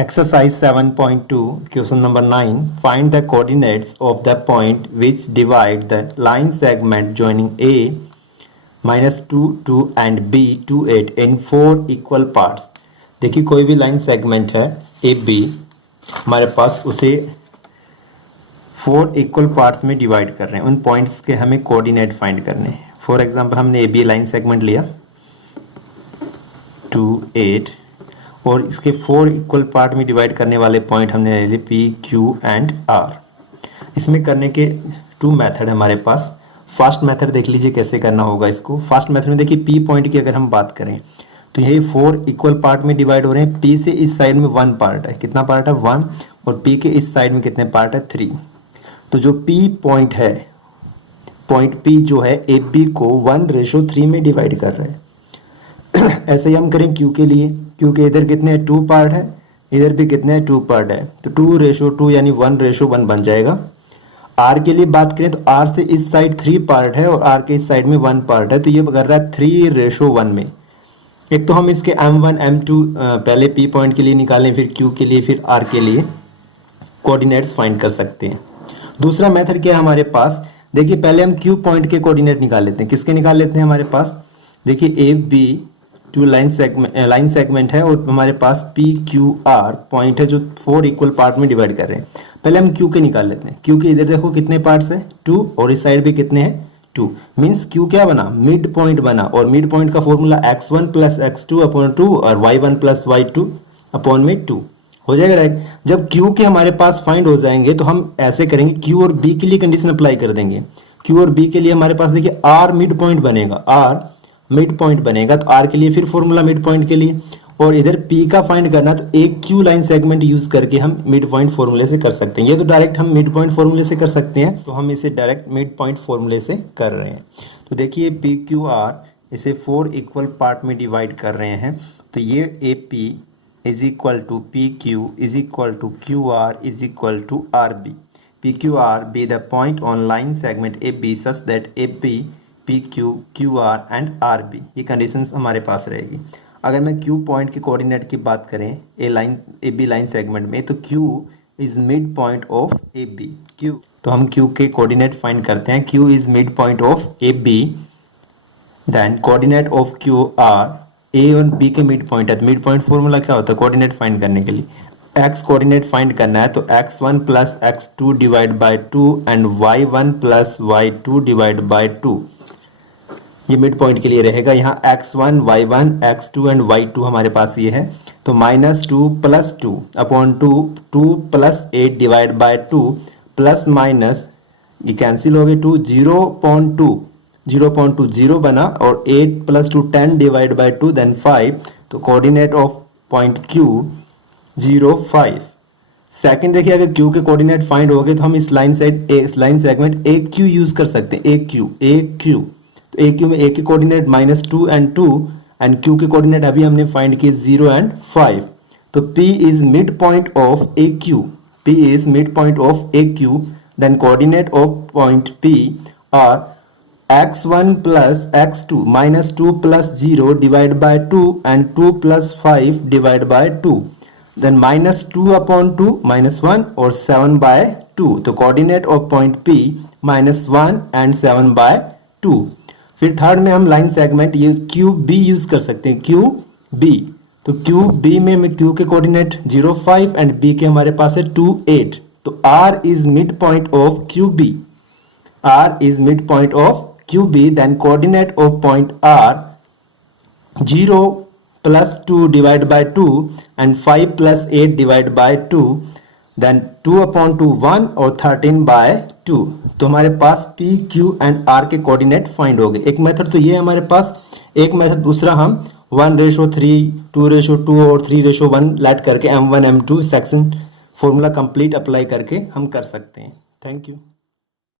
Exercise 7.2, question number 9. Find the coordinates of the point which divide the line segment joining A -2, 2 and B 2, 8 in 4 equal parts. देखिए कोई भी line segment है A B, हमारे पास उसे 4 equal parts में divide कर रहे हैं। उन पॉइंट्स के हमें कोऑर्डिनेट फाइंड करने हैं। फॉर एग्जांपल हमने ए बी लाइन सेगमेंट लिया 2, 8 और इसके 4 इक्वल पार्ट में डिवाइड करने वाले पॉइंट हमने ले लिए पी, क्यू एंड आर। इसमें करने के 2 मेथड हमारे पास। फर्स्ट मेथड देख लीजिए कैसे करना होगा इसको। फर्स्ट मेथड में देखिए पी पॉइंट की अगर हम बात करें तो ये 4 इक्वल पार्ट में डिवाइड हो रहे हैं। पी से इस साइड में 1 पार्ट है, कितना पार्ट है 1, और पी के इस साइड में कितने पार्ट है 3। तो जो पी पॉइंट है, पॉइंट पी जो है ए बी को 1:3 में डिवाइड कर रहे हैं। ऐसे ही हम करें क्यू के लिए, क्योंकि इधर कितने 2 पार्ट है, इधर भी कितने 2 पार्ट है, तो 2:2 यानी 1:1 बन जाएगा। आर के लिए बात करें तो आर से इस साइड 3 पार्ट है और आर के इस साइड में 1 पार्ट है, तो ये कर रहा है 3:1 में। एक तो हम इसके M1 M2 पहले पी पॉइंट के लिए निकालें, फिर क्यू के लिए, फिर आर के लिए कोऑर्डिनेट्स फाइंड कर सकते हैं। दूसरा मेथड क्या है हमारे पास, देखिए पहले हम क्यू पॉइंट के कोऑर्डिनेट निकाल लेते हैं। किसके निकाल लेते हैं हमारे पास, देखिए ए बी 2 लाइन सेगमेंट है और हमारे पास पी क्यू आर पॉइंट है जो 4 इक्वल पार्ट में डिवाइड कर रहे हैं। पहले हम क्यू के निकाल लेते हैं। क्यू के इधर देखो कितने पार्ट्स है 2 और इस साइड भी कितने हैं 2। मीन्स क्यू क्या बना, मिड पॉइंट बना, और मिड पॉइंट का फॉर्मूला x1 + x2 / 2 और y1 + y2 / 2 हो जाएगा राइट। जब क्यू के हमारे पास फाइंड हो जाएंगे तो हम ऐसे करेंगे, क्यू और बी के लिए कंडीशन अप्लाई कर देंगे। क्यू और बी के लिए हमारे पास देखिए आर मिड पॉइंट बनेगा, आर मिड पॉइंट बनेगा, तो आर के लिए फिर फॉर्मूला मिड पॉइंट के लिए, और इधर पी का फाइंड करना तो एक क्यू लाइन सेगमेंट यूज करके हम मिड पॉइंट फॉर्मूले से कर सकते हैं। ये तो डायरेक्ट हम मिड पॉइंट फॉर्मूले से कर सकते हैं, तो हम इसे डायरेक्ट मिड पॉइंट फॉर्मूले से कर रहे हैं। तो देखिए पी क्यू आर इसे 4 इक्वल पार्ट में डिवाइड कर रहे हैं, तो ये A P is equal to P Q is equal to Q R is equal to R B. P Q R B the point on line segment A B such that A P P Q Q R and R B, ये conditions हमारे पास रहेगी। अगर मैं Q point के coordinate की बात करें ए बी लाइन सेगमेंट में, तो Q is mid point of A B. Q, तो हम क्यू के कोऑर्डिनेट फाइंड करते हैं। Q is mid point of A B, then coordinate of Q are, A और बी के मिड पॉइंट है, तो मिड पॉइंट फॉर्मूला क्या होता है कोऑर्डिनेट फाइंड करने के लिए, एक्स कोऑर्डिनेट फाइंड करना है तो x1 + x2 divide by 2 and y1 + y2 divide by 2, ये मिड पॉइंट के लिए रहेगा। यहाँ x1 y1 x2 and y2 हमारे पास ये है, तो -2 + 2 / 2, 2 + 8 डिवाइड बाय 2 प्लस माइनस ये कैंसिल हो गए 2, 0.2 0 बना, और 8 + 2 10 डिवाइड बाय 2 देन 5, तो coordinate of point Q 0, 5। Second देखिए अगर Q के कोऑर्डिनेट फाइंड हो गए तो हम इस लाइन सेगमेंट ए क्यू यूज कर सकते हैं। ए क्यू तो ए क्यू में ए के कोऑर्डिनेट -2 एंड 2 एंड Q के कोऑर्डिनेट अभी हमने फाइंड किए 0 एंड 5। तो P is mid point of A Q, P is mid point of A Q, then coordinate of point P are x1 + x2 -2 + 0 divide by 2 and 2 + 5 divide by 2, then -2 / 2 -1 और 7/2, तो coordinate of point P -1 and 7/2। फिर third में हम line segment ये Q B use कर सकते हैं। Q B, तो क्यू बी में क्यू के कोऑर्डिनेट 0, 5 एंड बी के हमारे पास है 2, 8, तो R is mid point of Q B, R is mid point of Q B, then coordinate of point R 0 + 2 divide by 2 and 5 + 8 divide by 2, then 2/2 1 और 13/2, तो हमारे पास P, Q एंड R के coordinate find हो गए। एक method तो ये है हमारे पास, एक मेथड दूसरा हम 1:3, 2:2 और 3:1 लेट करके M1 M2 section formula complete apply करके हम कर सकते हैं। Thank you.